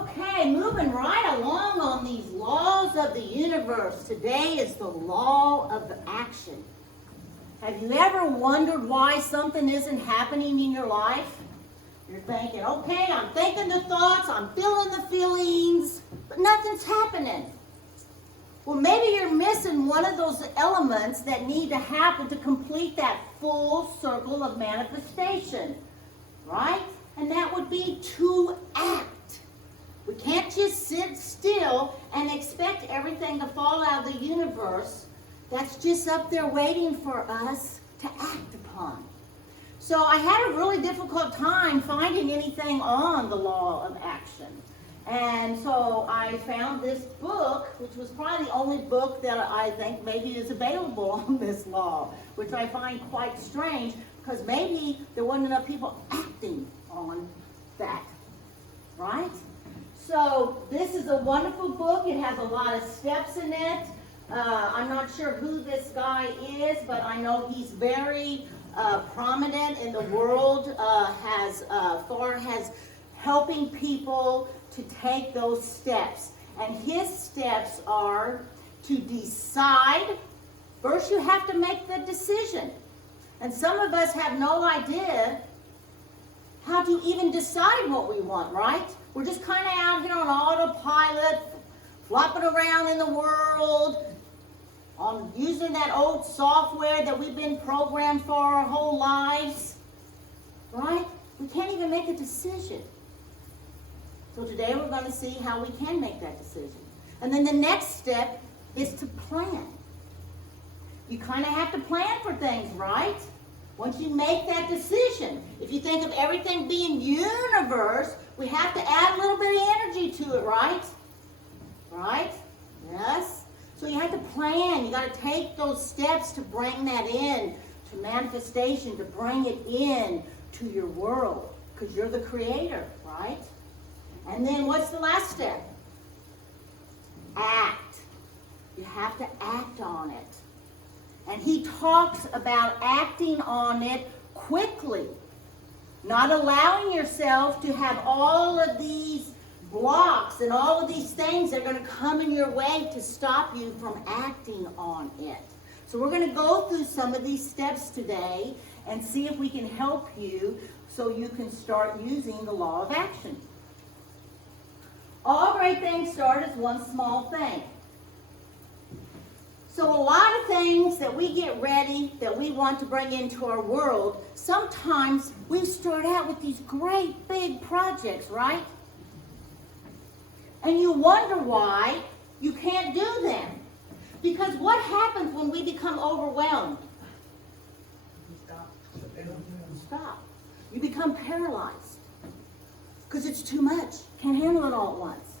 Okay, moving right along on these laws of the universe. Today is the law of action. Have you ever wondered why something isn't happening in your life? You're thinking, okay, I'm thinking the thoughts, I'm feeling the feelings, but nothing's happening. Well, maybe you're missing one of those elements that need to happen to complete that full circle of manifestation, right? And that would be to act. We can't just sit still and expect everything to fall out of the universe that's just up there waiting for us to act upon. So I had a really difficult time finding anything on the law of action. And so I found this book, which was probably the only book that I think maybe is available on this law, which I find quite strange because maybe there wasn't enough people acting on that, right? So this is a wonderful book. It has a lot of steps in it. I'm not sure who this guy is, but I know he's very prominent in the world, as far as helping people to take those steps. And his steps are to decide. First, you have to make the decision. And some of us have no idea how to even decide what we want, right? We're just kind of out here on autopilot, flopping around in the world, on using that old software that we've been programmed for our whole lives, right? We can't even make a decision. So today we're going to see how we can make that decision. And then the next step is to plan. You kind of have to plan for things, right? Once you make that decision, if you think of everything being universe, we have to add a little bit of energy to it, right? Right? Yes? So you have to plan. You got to take those steps to bring that in to manifestation, to bring it in to your world, because you're the creator, right? And then what's the last step? Act. You have to act on it. And he talks about acting on it quickly, not allowing yourself to have all of these blocks and all of these things that are going to come in your way to stop you from acting on it. So we're going to go through some of these steps today and see if we can help you so you can start using the law of action. All great things start as one small thing. So a lot of things that we get ready, that we want to bring into our world, sometimes we start out with these great big projects, right? And you wonder why you can't do them. Because what happens when we become overwhelmed? Stop. You become paralyzed. Because it's too much. Can't handle it all at once.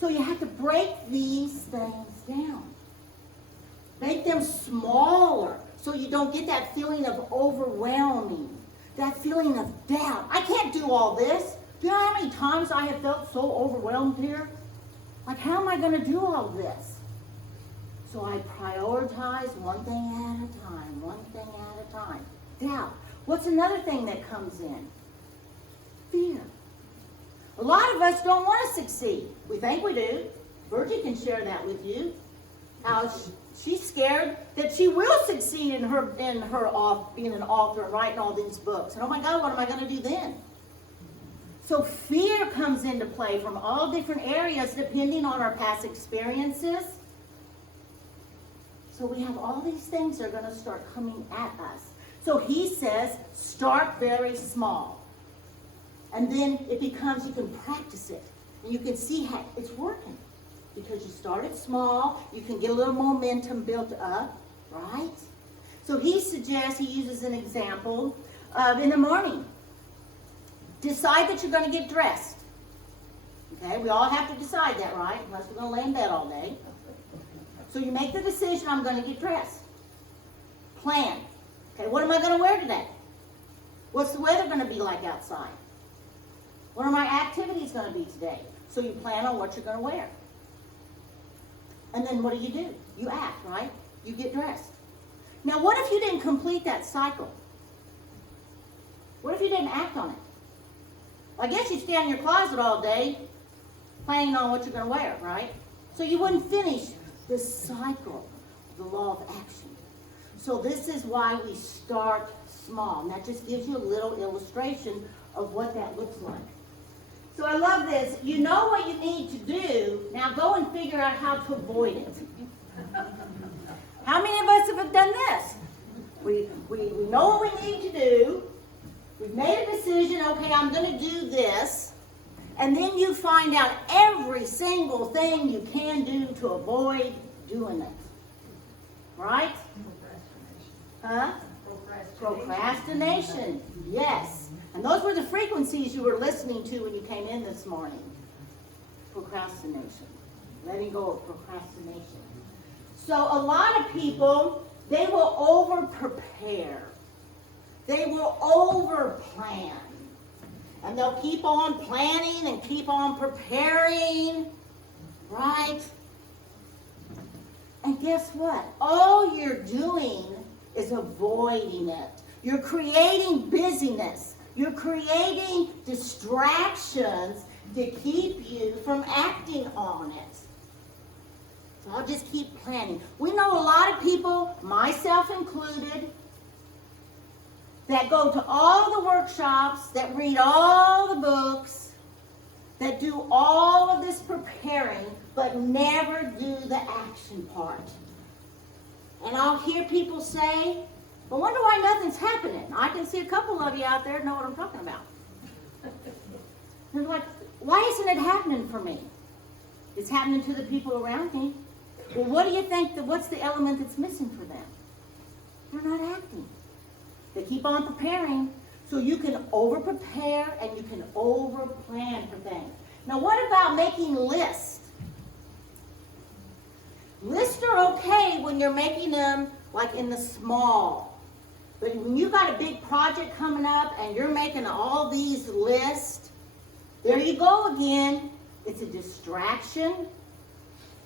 So you have to break these things down. Make them smaller so you don't get that feeling of overwhelming, that feeling of doubt. I can't do all this. Do you know how many times I have felt so overwhelmed here? Like, how am I going to do all this? So I prioritize one thing at a time, one thing at a time. Doubt. What's another thing that comes in? Fear. A lot of us don't want to succeed. We think we do. Virgie can share that with you. How she's scared that she will succeed in her being an author and writing all these books. And oh my God, what am I going to do then? So fear comes into play from all different areas depending on our past experiences. So we have all these things that are going to start coming at us. So he says, start very small. And then it becomes, you can practice it. And you can see how it's working. Because you started small, you can get a little momentum built up, right? So he suggests, he uses an example of in the morning. Decide that you're going to get dressed. Okay, we all have to decide that, right? Unless we're going to lay in bed all day. So you make the decision, I'm going to get dressed. Plan. Okay, what am I going to wear today? What's the weather going to be like outside? What are my activities going to be today? So you plan on what you're going to wear. And then what do? You act, right? You get dressed. Now, what if you didn't complete that cycle? What if you didn't act on it? I guess you stand in your closet all day planning on what you're going to wear, right? So you wouldn't finish this cycle, the law of action. So this is why we start small. And that just gives you a little illustration of what that looks like. So I love this. You know what you need to do. Now go and figure out how to avoid it. How many of us have done this? We know what we need to do. We've made a decision, okay, I'm going to do this. And then you find out every single thing you can do to avoid doing it. Right? Huh? Procrastination. Yes. And those were the frequencies you were listening to when you came in this morning. Procrastination. Letting go of procrastination. So a lot of people, they will over-prepare. They will over-plan. And they'll keep on planning and keep on preparing. Right? And guess what? All you're doing is avoiding it. You're creating busyness. You're creating distractions to keep you from acting on it. So I'll just keep planning. We know a lot of people, myself included, that go to all the workshops, that read all the books, that do all of this preparing, but never do the action part. And I'll hear people say, I wonder why nothing's happening. I can see a couple of you out there know what I'm talking about. They're like, why isn't it happening for me? It's happening to the people around me. Well, what do you think, what's the element that's missing for them? They're not acting. They keep on preparing, so you can over-prepare and you can over-plan for things. Now, what about making lists? Lists are okay when you're making them like in the small. But when you've got a big project coming up and you're making all these lists, there you go again. It's a distraction.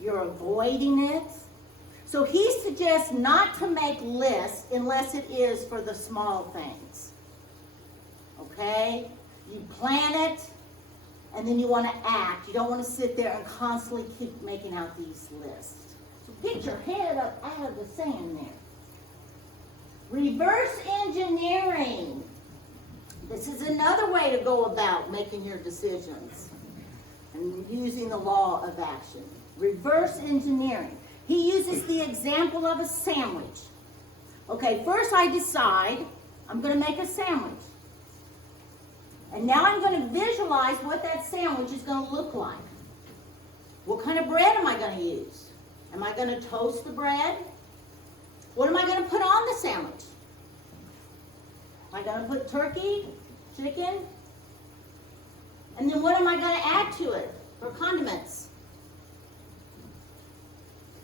You're avoiding it. So he suggests not to make lists unless it is for the small things. Okay? You plan it, and then you want to act. You don't want to sit there and constantly keep making out these lists. So get your head up out of the sand there. Reverse engineering. This is another way to go about making your decisions and using the law of action. Reverse engineering. He uses the example of a sandwich. Okay, first I decide I'm going to make a sandwich. And now I'm going to visualize what that sandwich is going to look like. What kind of bread am I going to use? Am I going to toast the bread? What am I going to put on the sandwich? Am I going to put turkey, chicken? And then what am I going to add to it for condiments?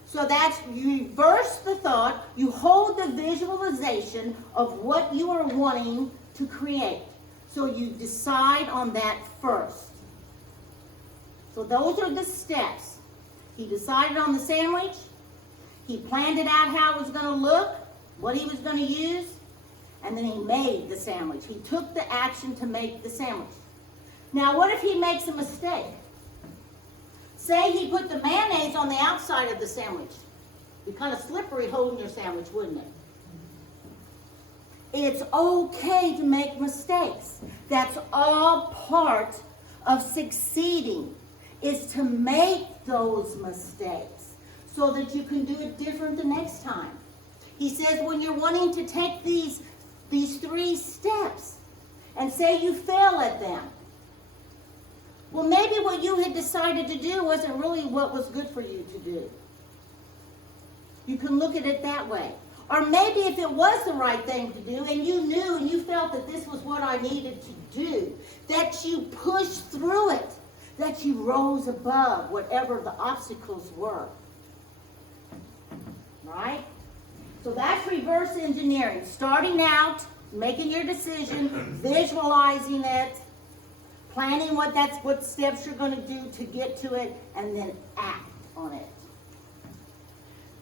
So that's, you reverse the thought, you hold the visualization of what you are wanting to create. So you decide on that first. So those are the steps. He decided on the sandwich. He planned it out how it was going to look, what he was going to use, and then he made the sandwich. He took the action to make the sandwich. Now what if he makes a mistake? Say he put the mayonnaise on the outside of the sandwich. It'd be kind of slippery holding your sandwich, wouldn't it? It's okay to make mistakes. That's all part of succeeding, is to make those mistakes so that you can do it different the next time. He says when you're wanting to take these 3 steps and say you fail at them, well, maybe what you had decided to do wasn't really what was good for you to do. You can look at it that way. Or maybe if it was the right thing to do and you knew and you felt that this was what I needed to do, that you pushed through it, that you rose above whatever the obstacles were. Right? So that's reverse engineering. Starting out, making your decision, visualizing it, planning what steps you're going to do to get to it, and then act on it.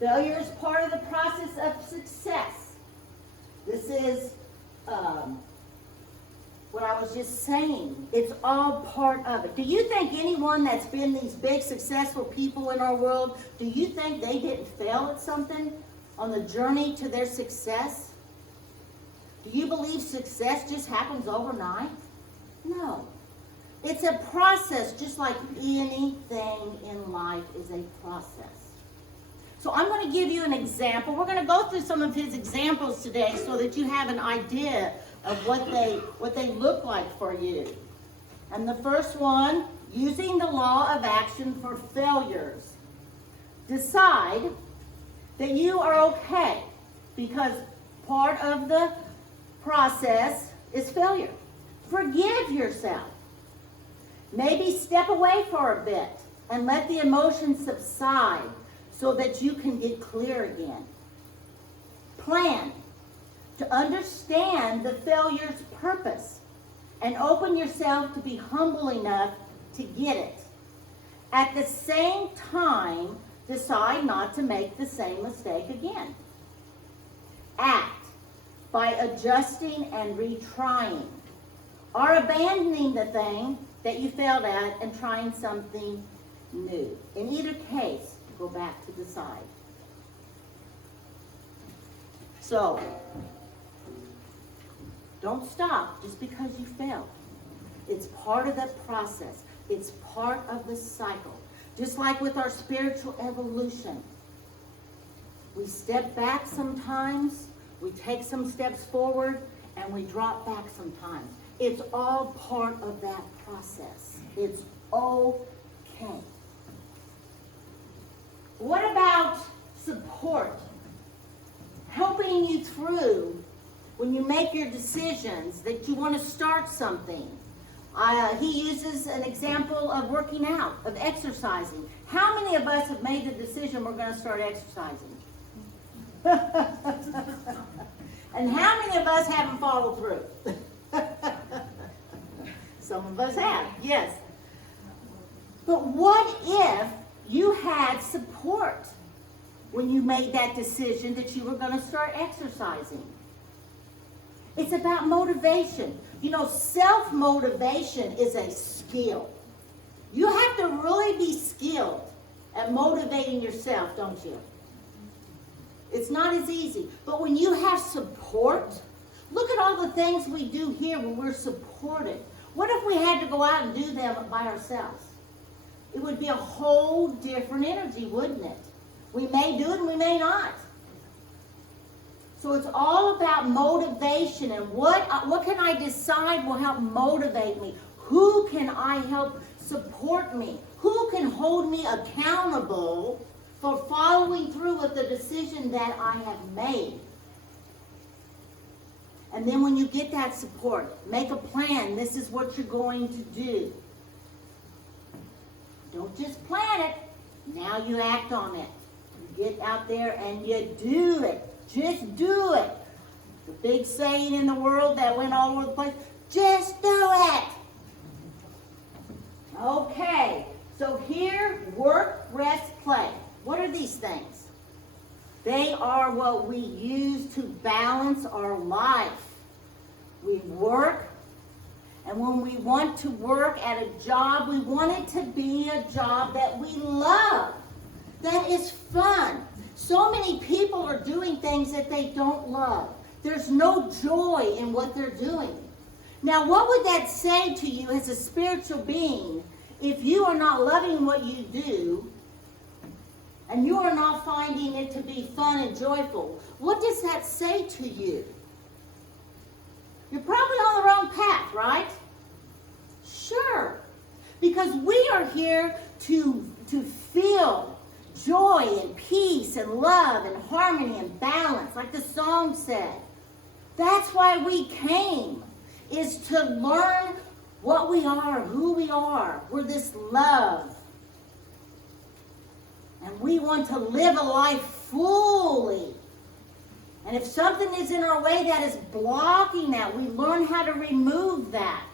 Failure is part of the process of success. This is what I was just saying. It's all part of it. Do you think anyone that's been these big successful people in our world, do you think they didn't fail at something on the journey to their success? Do you believe success just happens overnight? No. It's a process, just like anything in life is a process. So I'm going to give you an example. We're going to go through some of his examples today so that you have an idea of what they look like for you. And the first one, using the law of action for failures. Decide that you are okay, because part of the process is failure. Forgive yourself. Maybe step away for a bit and let the emotions subside so that you can get clear again. Plan to understand the failure's purpose and open yourself to be humble enough to get it. At the same time, decide not to make the same mistake again. Act by adjusting and retrying, or abandoning the thing that you failed at and trying something new. In either case, go back to decide. So, don't stop just because you failed. It's part of the process. It's part of the cycle. Just like with our spiritual evolution. We step back sometimes, we take some steps forward, and we drop back sometimes. It's all part of that process. It's okay. What about support? Helping you through when you make your decisions that you want to start something. He uses an example of working out, of exercising. How many of us have made the decision we're going to start exercising? And how many of us haven't followed through? Some of us have, yes. But what if you had support when you made that decision that you were going to start exercising? It's about motivation. You know, self-motivation is a skill. You have to really be skilled at motivating yourself, don't you? It's not as easy. But when you have support, look at all the things we do here when we're supported. What if we had to go out and do them by ourselves? It would be a whole different energy, wouldn't it? We may do it and we may not. So it's all about motivation and what can I decide will help motivate me? Who can I help support me? Who can hold me accountable for following through with the decision that I have made? And then when you get that support, make a plan. This is what you're going to do. Don't just plan it. Now you act on it. You get out there and you do it. Just do it. The big saying in the world that went all over the place, just do it. Okay, so here, work, rest, play. What are these things? They are what we use to balance our life. We work, and when we want to work at a job, we want it to be a job that we love, that is fun. So many people are doing things that they don't love. There's no joy in what they're doing. Now, what would that say to you as a spiritual being if you are not loving what you do and you are not finding it to be fun and joyful? What does that say to you? You're probably on the wrong path, right? Sure. Because we are here to feel joy and peace and love and harmony and balance, like the song said. That's why we came, is to learn what we are, who we are. We're this love. And we want to live a life fully. And if something is in our way that is blocking that, we learn how to remove that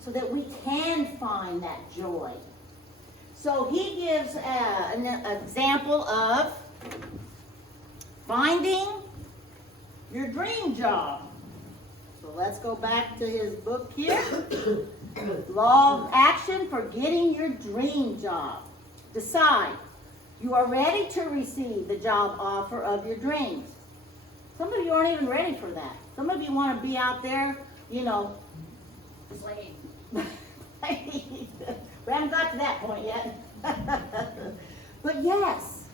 so that we can find that joy. So he gives an example of finding your dream job. So let's go back to his book here. Law of action for getting your dream job. Decide. You are ready to receive the job offer of your dreams. Some of you aren't even ready for that. Some of you want to be out there, just like, we haven't got to that point yet. But yes,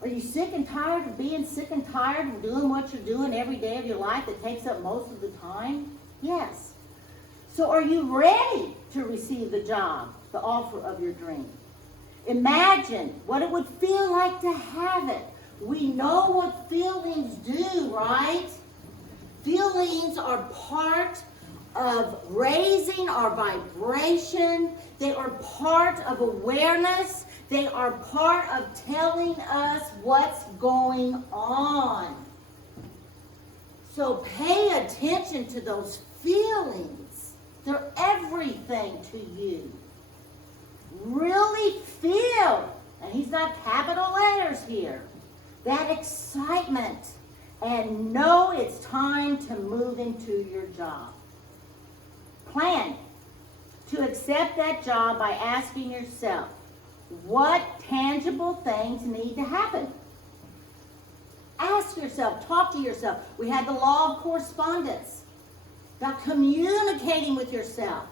are you sick and tired of being sick and tired of doing what you're doing every day of your life that takes up most of the time? Yes. So are you ready to receive the job, the offer of your dream? Imagine what it would feel like to have it. We know what feelings do, right? Feelings are part of raising our vibration. They are part of awareness. They are part of telling us what's going on. So pay attention to those feelings. They're everything to you. Really feel, and he's got capital letters here, that excitement, and know it's time to move into your job. Plan to accept that job by asking yourself, what tangible things need to happen? Ask yourself, talk to yourself. We had the law of correspondence, about communicating with yourself.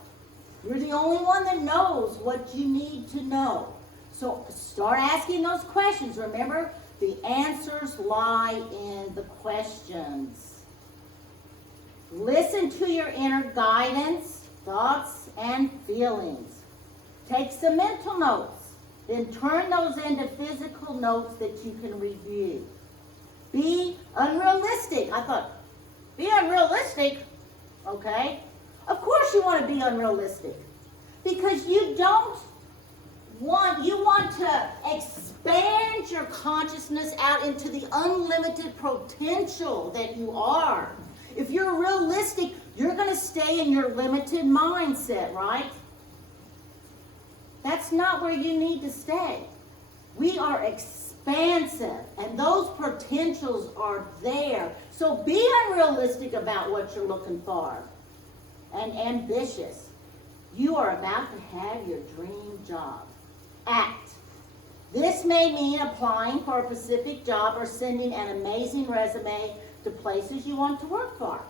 You're the only one that knows what you need to know. So start asking those questions. Remember, the answers lie in the questions. Listen to your inner guidance, thoughts, and feelings. Take some mental notes. Then turn those into physical notes that you can review. Be unrealistic. I thought, be unrealistic? Okay. Of course you want to be unrealistic. Because you want to expand your consciousness out into the unlimited potential that you are. If you're realistic, you're going to stay in your limited mindset, right? That's not where you need to stay. We are expansive, and those potentials are there. So be unrealistic about what you're looking for, and ambitious. You are about to have your dream job. Act. This may mean applying for a specific job or sending an amazing resume to places you want to work for.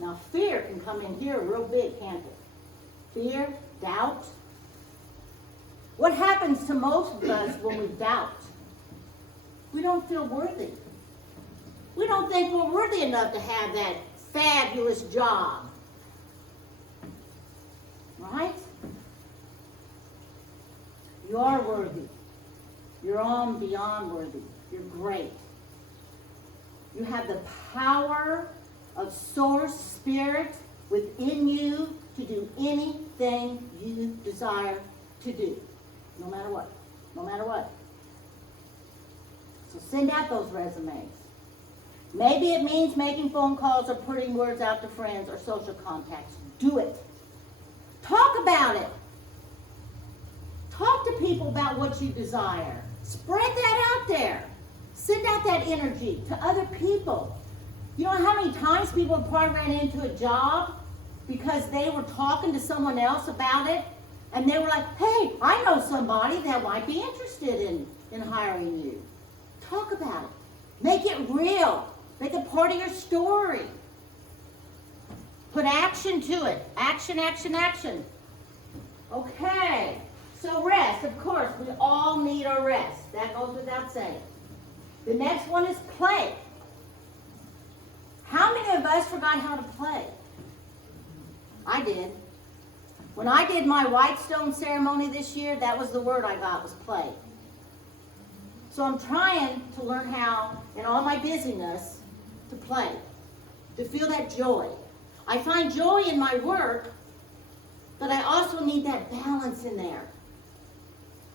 Now, fear can come in here real big, can't it? Fear, doubt. What happens to most of us when we doubt? We don't feel worthy. We don't think we're worthy enough to have that fabulous job. Right? You are worthy. You're on beyond worthy. You're great. You have the power of Source Spirit within you to do anything you desire to do. No matter what. No matter what. So send out those resumes. Maybe it means making phone calls or putting words out to friends or social contacts. Do it. Talk about it. Talk to people about what you desire. Spread that out there. Send out that energy to other people. You know how many times people have probably ran into a job because they were talking to someone else about it, and they were like, hey, I know somebody that might be interested in hiring you. Talk about it. Make it real. Make it part of your story. Put action to it. Action, action, action. Okay. So rest, of course, we all need our rest. That goes without saying. The next one is play. How many of us forgot how to play? I did. When I did my white stone ceremony this year, that was the word I got, was play. So I'm trying to learn how, in all my busyness, to play, to feel that joy. I find joy in my work, but I also need that balance in there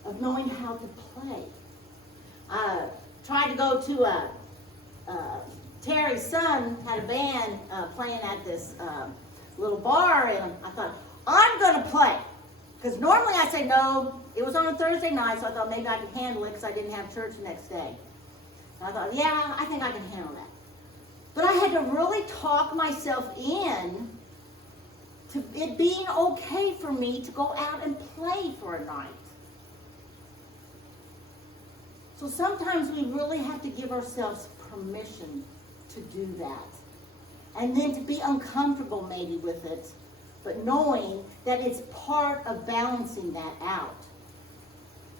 of knowing how to play. Tried to go to Terry's son had a band playing at this little bar, and I thought, I'm going to play. Because normally I say no. It was on a Thursday night, so I thought maybe I could handle it because I didn't have church the next day. And I thought, yeah, I think I can handle that. But I had to really talk myself in to it being okay for me to go out and play for a night. So sometimes we really have to give ourselves permission to do that. And then to be uncomfortable maybe with it, but knowing that it's part of balancing that out.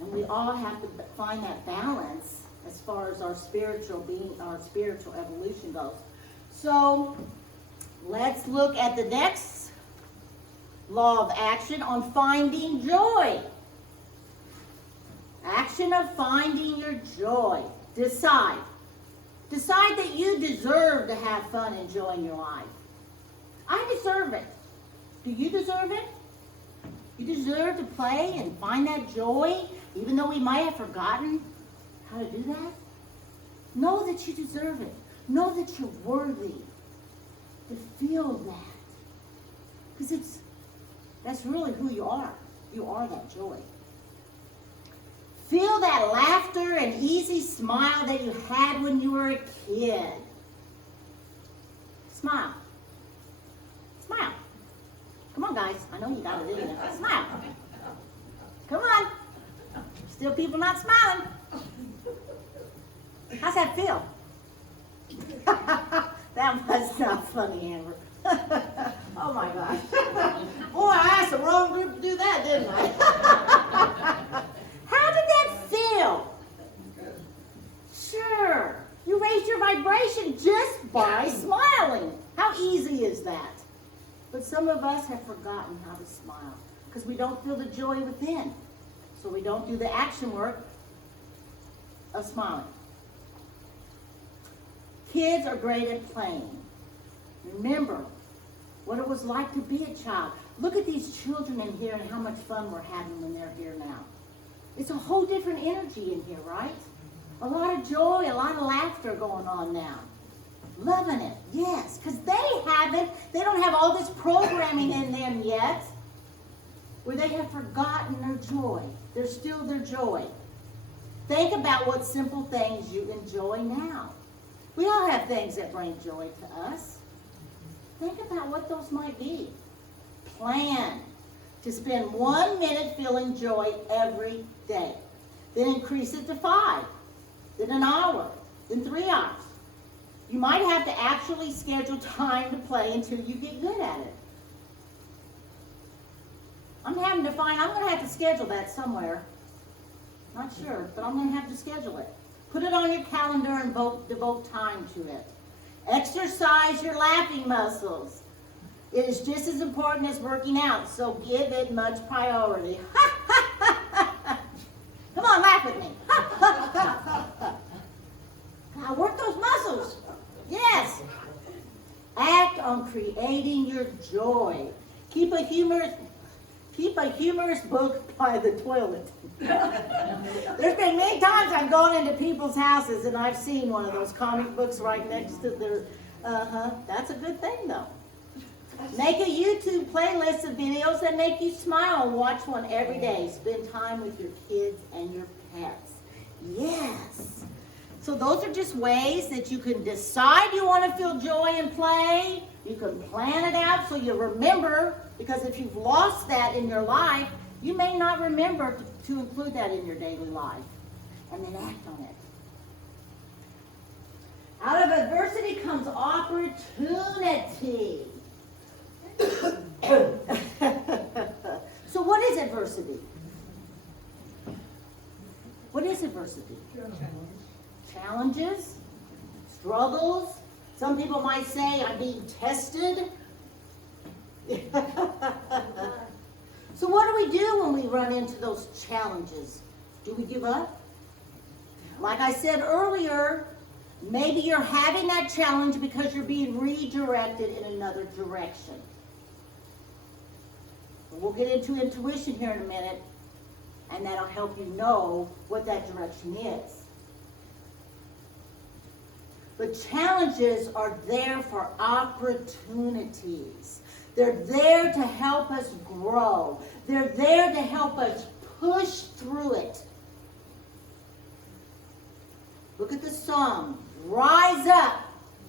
And we all have to find that balance as far as our spiritual being, our spiritual evolution goes. So let's look at the next law of action on finding joy. Action of finding your joy. Decide. Decide that you deserve to have fun and joy in your life. I deserve it. Do you deserve it? You deserve to play and find that joy, even though we might have forgotten how to do that. Know that you deserve it. Know that you're worthy to feel that. Because that's really who you are. You are that joy. Feel that laughter and easy smile that you had when you were a kid. Smile. Smile. Come on, guys. I know you got it in there. Smile. Come on. Still people not smiling. How's that feel? That was not funny, Amber. Oh, my gosh. Boy, I asked the wrong group to do that, didn't I? How did that feel? Sure. You raised your vibration just by smiling. How easy is that? But some of us have forgotten how to smile because we don't feel the joy within. So we don't do the action work of smiling. Kids are great at playing. Remember what it was like to be a child. Look at these children in here and how much fun we're having when they're here now. It's a whole different energy in here, right? A lot of joy, a lot of laughter going on now. Loving it, yes, because they don't have all this programming in them yet where they have forgotten their joy. They're still their joy. Think about what simple things you enjoy now. We all have things that bring joy to us. Think about what those might be. Plan to spend 1 minute feeling joy every day. Then increase it to 5, then an hour, then 3 hours. You might have to actually schedule time to play until you get good at it. I'm going to have to schedule that somewhere. Not sure, but I'm going to have to schedule it. Put it on your calendar and devote time to it. Exercise your laughing muscles. It is just as important as working out, so give it much priority. Come on, laugh with me. Now work those muscles. Yes. Act on creating your joy. Keep a humorous book by the toilet. There's been many times I've gone into people's houses and I've seen one of those comic books right next to their, that's a good thing though. Make a YouTube playlist of videos that make you smile and watch one every day. Spend time with your kids and your pets. Yes. So those are just ways that you can decide you want to feel joy and play. You can plan it out so you remember, because if you've lost that in your life, you may not remember to include that in your daily life. And then act on it. Out of adversity comes opportunity. So what is adversity? What is adversity? Challenges, struggles. Some people might say, I'm being tested. So what do we do when we run into those challenges? Do we give up? Like I said earlier, maybe you're having that challenge because you're being redirected in another direction. We'll get into intuition here in a minute, and that'll help you know what that direction is. But challenges are there for opportunities. They're there to help us grow. They're there to help us push through it. Look at the song, Rise Up,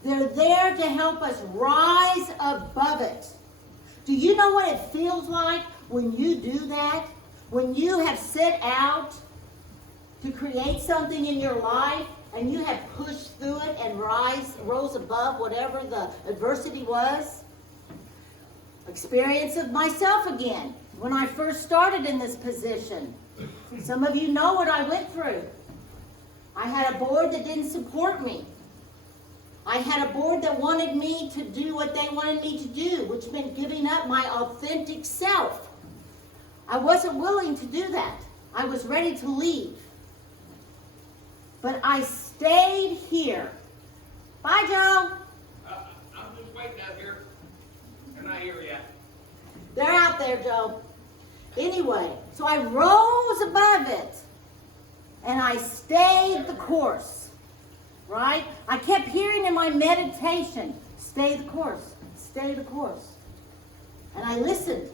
They're there to help us rise above it. Do you know what it feels like when you do that? When you have set out to create something in your life and you have pushed through it and rose above whatever the adversity was? Experience of myself again. When I first started in this position, some of you know what I went through. I had a board that didn't support me. I had a board that wanted me to do what they wanted me to do, which meant giving up my authentic self. I wasn't willing to do that. I was ready to leave. But I stayed here. Bye, Joe. I'm just waiting out here. Can I hear you? They're out there, Joe. Anyway, so I rose above it. And I stayed the course. Right? I kept hearing in my meditation, stay the course, stay the course. And I listened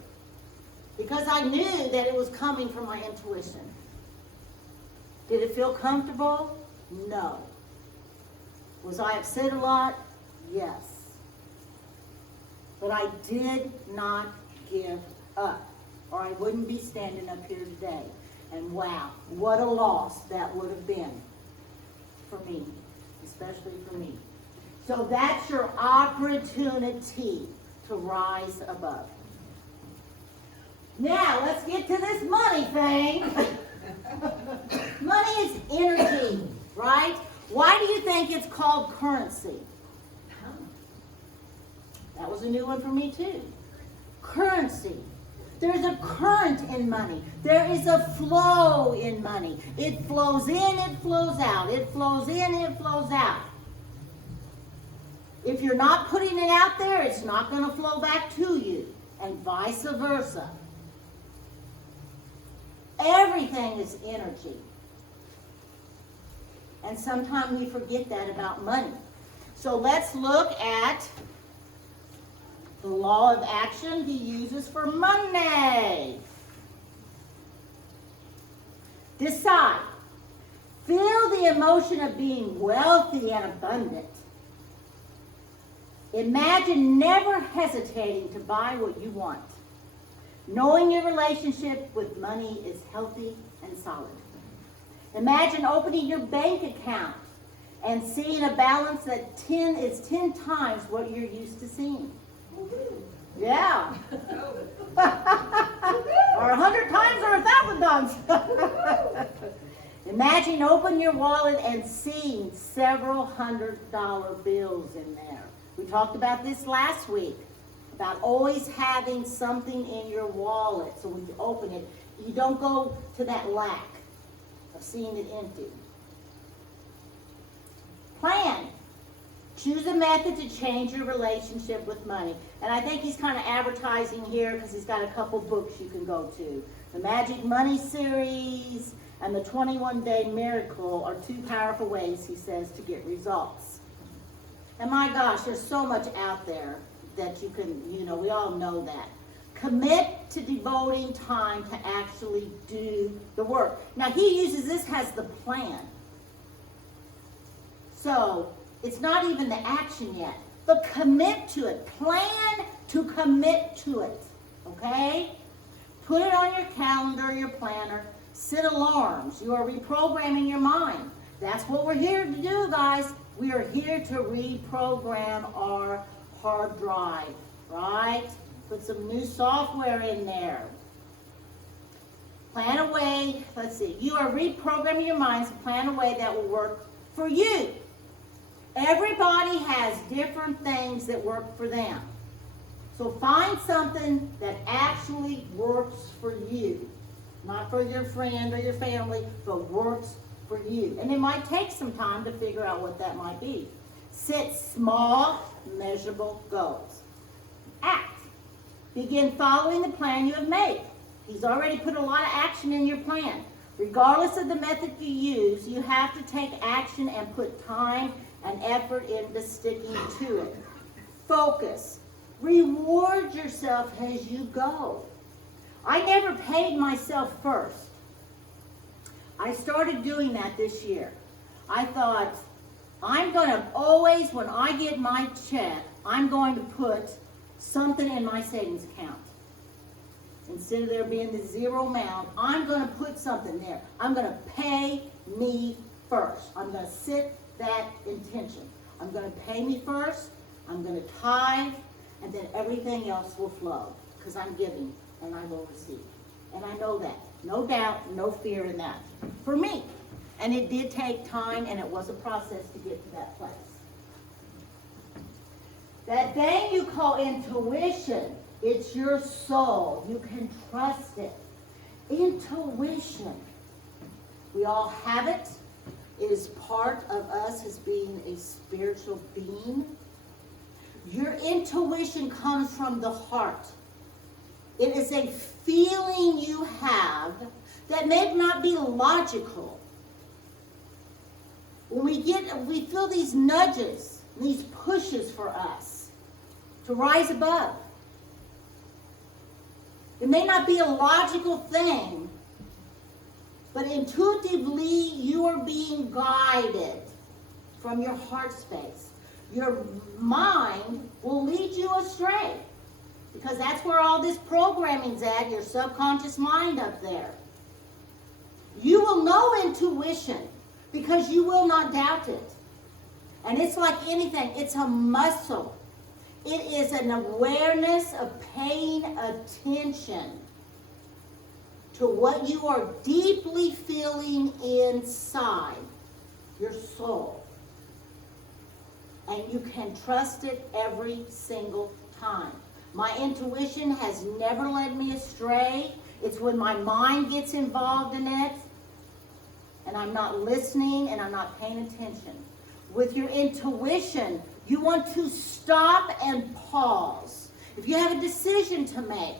because I knew that it was coming from my intuition. Did it feel comfortable? No. Was I upset a lot? Yes. But I did not give up, or I wouldn't be standing up here today. And wow, what a loss that would have been for me. Especially for me. So that's your opportunity to rise above. Now, let's get to this money thing. Money is energy, right? Why do you think it's called currency? That was a new one for me too. Currency. There's a current in money. There is a flow in money. It flows in, it flows out. It flows in, it flows out. If you're not putting it out there, it's not going to flow back to you, and vice versa. Everything is energy. And sometimes we forget that about money. So let's look at the law of action he uses for money. Decide. Feel the emotion of being wealthy and abundant. Imagine never hesitating to buy what you want. Knowing your relationship with money is healthy and solid. Imagine opening your bank account and seeing a balance that is 10 times what you're used to seeing. Yeah. Or 100 times or 1,000 times. Imagine opening your wallet and seeing several $100 bills in there. We talked about this last week, about always having something in your wallet. So when you open it, you don't go to that lack of seeing it empty. Plan. Choose a method to change your relationship with money. And I think he's kind of advertising here because he's got a couple books you can go to. The Magic Money series and the 21-Day Miracle are two powerful ways, he says, to get results. And my gosh, there's so much out there that you can, we all know that. Commit to devoting time to actually do the work. Now, he uses this as the plan. So, it's not even the action yet, but commit to it. Plan to commit to it, okay? Put it on your calendar, your planner. Set alarms. You are reprogramming your mind. That's what we're here to do, guys. We are here to reprogram our hard drive, right? Put some new software in there. Plan a way, let's see. You are reprogramming your minds to plan a way that will work for you. Everybody has different things that work for them. So find something that actually works for you. Not for your friend or your family, but works for you. And it might take some time to figure out what that might be. Set small, measurable goals. Act. Begin following the plan you have made. He's already put a lot of action in your plan. Regardless of the method you use, you have to take action and put time and effort into sticking to it. Focus. Reward yourself as you go. I never paid myself first. I started doing that this year. I thought, I'm going to always, when I get my check, I'm going to put something in my savings account. Instead of there being the zero amount, I'm going to put something there. I'm going to pay me first. I'm going to set that intention. I'm going to pay me first. I'm going to tithe, and then everything else will flow because I'm giving and I will receive. And I know that. No doubt, no fear in that. For me. And it did take time, and it was a process to get to that place. That thing you call intuition, it's your soul. You can trust it. Intuition. We all have it. It is part of us as being a spiritual being. Your intuition comes from the heart. It is a feeling you have that may not be logical. When we feel these nudges, these pushes for us to rise above. It may not be a logical thing, but intuitively you are being guided from your heart space. Your mind will lead you astray because that's where all this programming's at, your subconscious mind up there. You will know intuition because you will not doubt it. And it's like anything, it's a muscle. It is an awareness of paying attention to what you are deeply feeling inside your soul. And you can trust it every single time. My intuition has never led me astray. It's when my mind gets involved in it and I'm not listening and I'm not paying attention. With your intuition, you want to stop and pause. If you have a decision to make,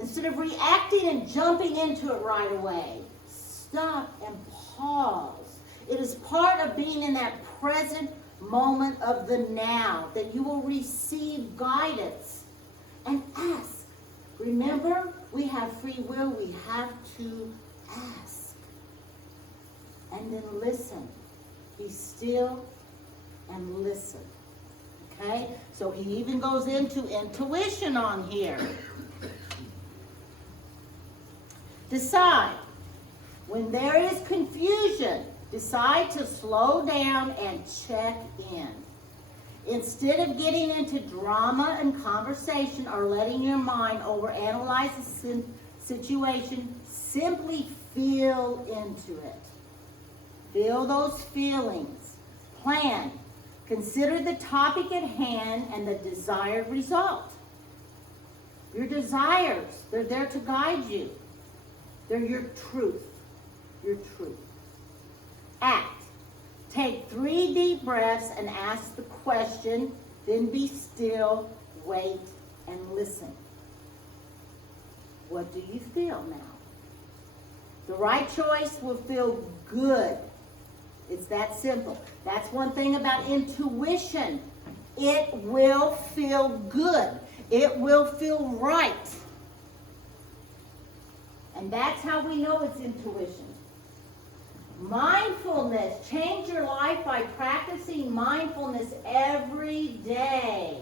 instead of reacting and jumping into it right away, stop and pause. It is part of being in that present moment of the now that you will receive guidance and ask. Remember, we have free will. We have to ask. And then listen. Be still and listen. Okay? So he even goes into intuition on here. Decide. When there is confusion, decide to slow down and check in. Instead of getting into drama and conversation or letting your mind overanalyze the situation, simply feel into it. Feel those feelings. Plan. Consider the topic at hand and the desired result. Your desires, they're there to guide you. They're your truth. Your truth. Act. Take 3 deep breaths and ask the question, then be still, wait, and listen. What do you feel now? The right choice will feel good. It's that simple. That's one thing about intuition. It will feel good. It will feel right. And that's how we know it's intuition. Mindfulness. Change your life by practicing mindfulness every day.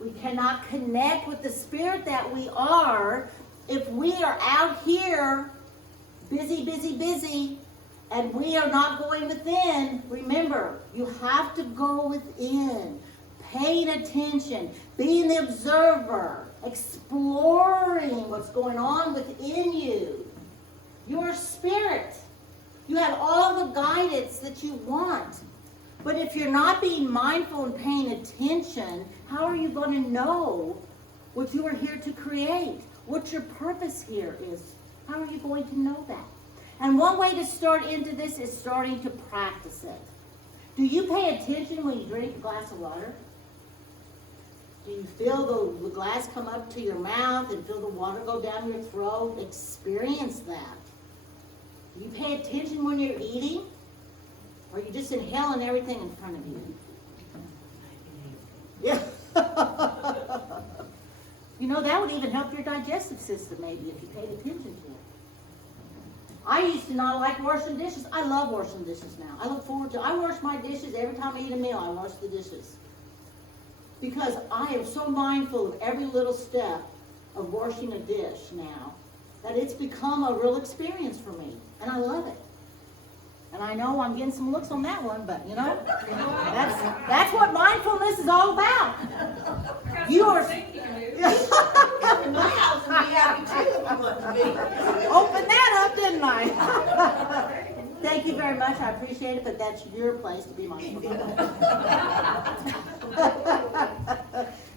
We cannot connect with the spirit that we are if we are out here busy, busy, busy, and we are not going within. Remember, you have to go within, paying attention, being the observer, exploring what's going on within you. Your spirit. You have all the guidance that you want. But if you're not being mindful and paying attention, how are you going to know what you are here to create? What your purpose here is? How are you going to know that? And one way to start into this is starting to practice it. Do you pay attention when you drink a glass of water? Do you feel the glass come up to your mouth and feel the water go down your throat? Experience that. Do you pay attention when you're eating? Or are you just inhaling everything in front of you? Yeah. You know, that would even help your digestive system maybe if you paid attention to it. I used to not like washing dishes. I love washing dishes now. I look forward to, I wash my dishes every time I eat a meal. I wash the dishes. Because I am so mindful of every little step of washing a dish now that it's become a real experience for me. And I love it. And I know I'm getting some looks on that one, but you know, that's what mindfulness is all about. You are. In my house, and be happy too if you want to be. Open that up, didn't I? Thank you very much. I appreciate it, but that's your place to be mindful.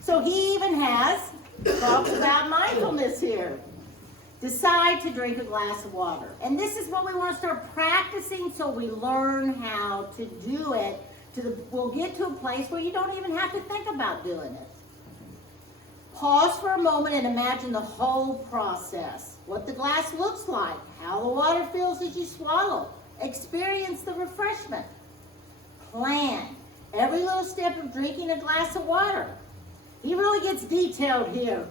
So he even talks about mindfulness here. Decide to drink a glass of water. And this is what we want to start practicing so we learn how to do it. We'll get to a place where you don't even have to think about doing it. Pause for a moment and imagine the whole process. What the glass looks like, how the water feels as you swallow. Experience the refreshment. Plan every little step of drinking a glass of water. He really gets detailed here.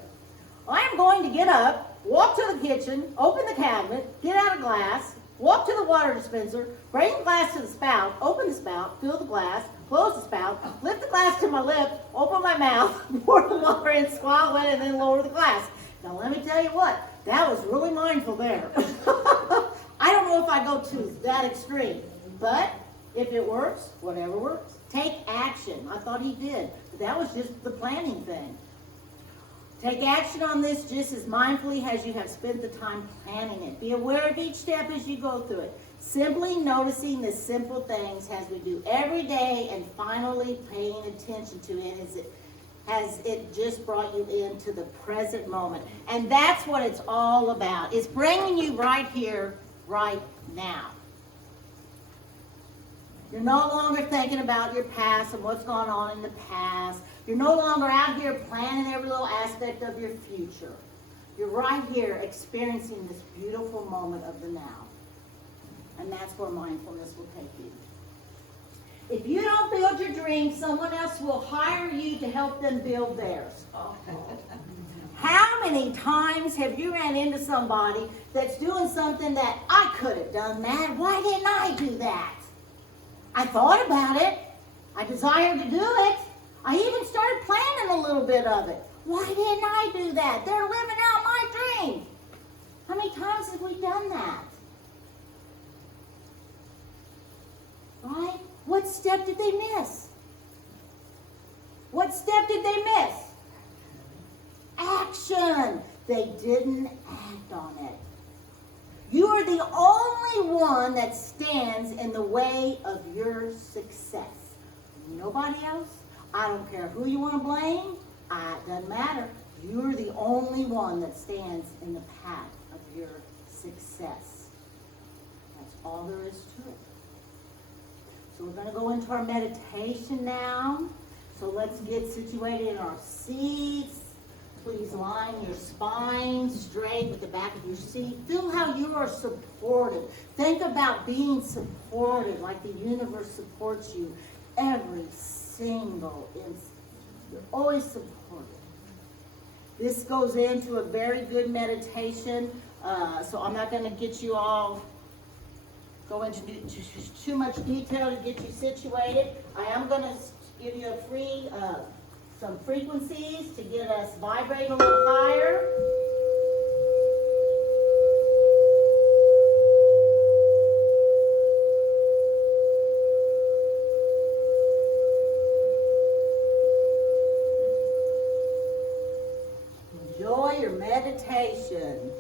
I am going to get up, walk to the kitchen, open the cabinet, get out a glass, walk to the water dispenser, bring the glass to the spout, open the spout, fill the glass, close the spout, lift the glass to my lips, open my mouth, pour the water in, swallow it, and then lower the glass. Now let me tell you what, that was really mindful there. I don't know if I go to that extreme, but if it works, whatever works. Take action. I thought he did, but that was just the planning thing. Take action on this just as mindfully as you have spent the time planning it. Be aware of each step as you go through it. Simply noticing the simple things as we do every day and finally paying attention to it has it just brought you into the present moment. And that's what it's all about. It's bringing you right here, right now. You're no longer thinking about your past and what's gone on in the past. You're no longer out here planning every little aspect of your future. You're right here experiencing this beautiful moment of the now. And that's where mindfulness will take you. If you don't build your dreams, someone else will hire you to help them build theirs. How many times have you ran into somebody that's doing something that I could have done that? Why didn't I do that? I thought about it. I desired to do it. I even started planning a little bit of it. Why didn't I do that? They're living out my dream. How many times have we done that? Right? What step did they miss? What step did they miss? Action. They didn't act on it. You are the only one that stands in the way of your success. Nobody else. I don't care who you want to blame. It doesn't matter. You're the only one that stands in the path of your success. That's all there is to it. So we're going to go into our meditation now. So let's get situated in our seats. Please line your spine straight with the back of your seat. Feel how you are supported. Think about being supported like the universe supports you every single instant. You're always supported. This goes into a very good meditation. So I'm not going to get you all go into too much detail to get you situated. I am going to give you a free some frequencies to get us vibrating a little higher. Enjoy your meditation.